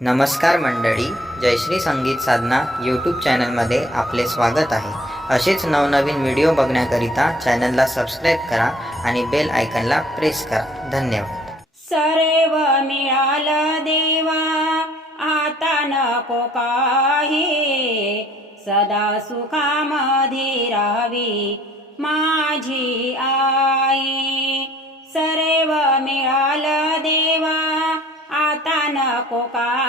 नमस्कार मंडळी जयश्री संगीत साधना यूट्यूब चॅनलमध्ये आपले स्वागत आहे. असेच नवनवीन व्हिडिओ बघण्याकरिता चॅनलला सबस्क्राईब करा आणि बेल आयकनला प्रेस करा. धन्यवाद. सर्व मिळालं देवा आता नको काही. सदा सुखामध्ये राहावी माझी आई. सर्व मिळालं देवा आता नको काही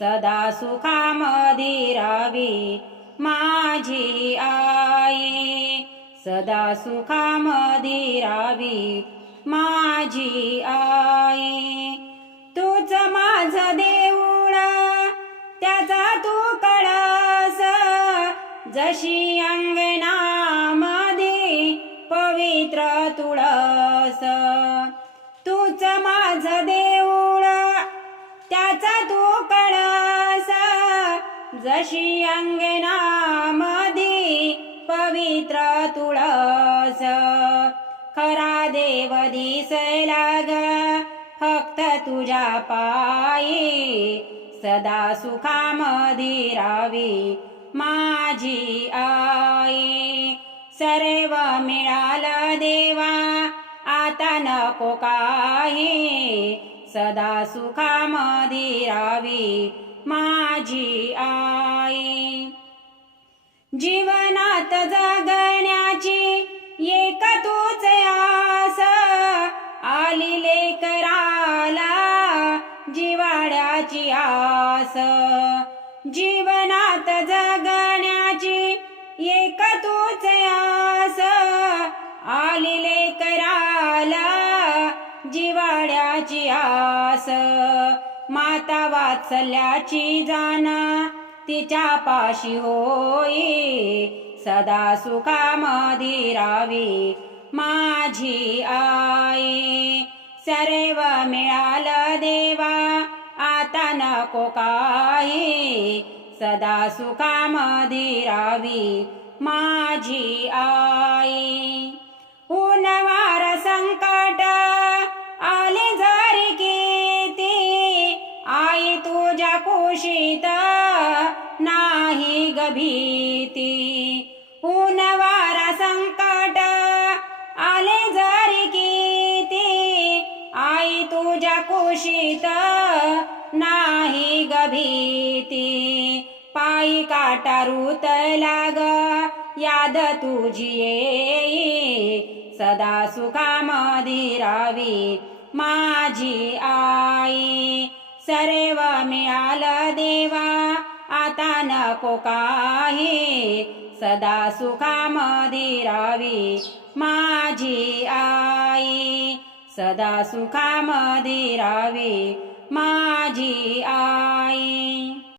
सदा सुखामधी रावी. माझी आई सदा सुखामधी रावी. माझी आई तूच माझ देऊळ त्याचा तू कळस. जशी अंगणामध्ये पवित्र तुळस. तूच माझ देव जशी अंगणामध्ये पवित्र तुळस. खरा देव दिसला ग फक्त तुझ्या पायी सदा सुखामधी रावी माझी आई. सर्व मिळालं देवा आता नको काही. सदा सुखामधी रावी माझी आई. जीवनात जगण्याची एक तूच आस. आली लेकराला जिवाड्याची आस. जीवनात जगण्याची एक तूच आस. आली लेकराला जिवाड्याची आस. माता वाचल्याची जाना तिच्या पाशी होई सदा सुखामध्ये राहावी माझी आई. सर्व मिळालं देवा आता नको काही सदा सुखामध्ये रावी माझी आई नाही गभीती ऊनवार संकट आले जरी किती आई तुझ्या कुशीत नाही गभीती पायी काटा रुतला ग याद तुझी येई. सदा सुखामध्ये रावी माझी आई. सर्व मिळालं देवा नको काही सदा सुखामध्ये राहावी माझी आई. सदा सुखामध्ये राहावी माझी आई.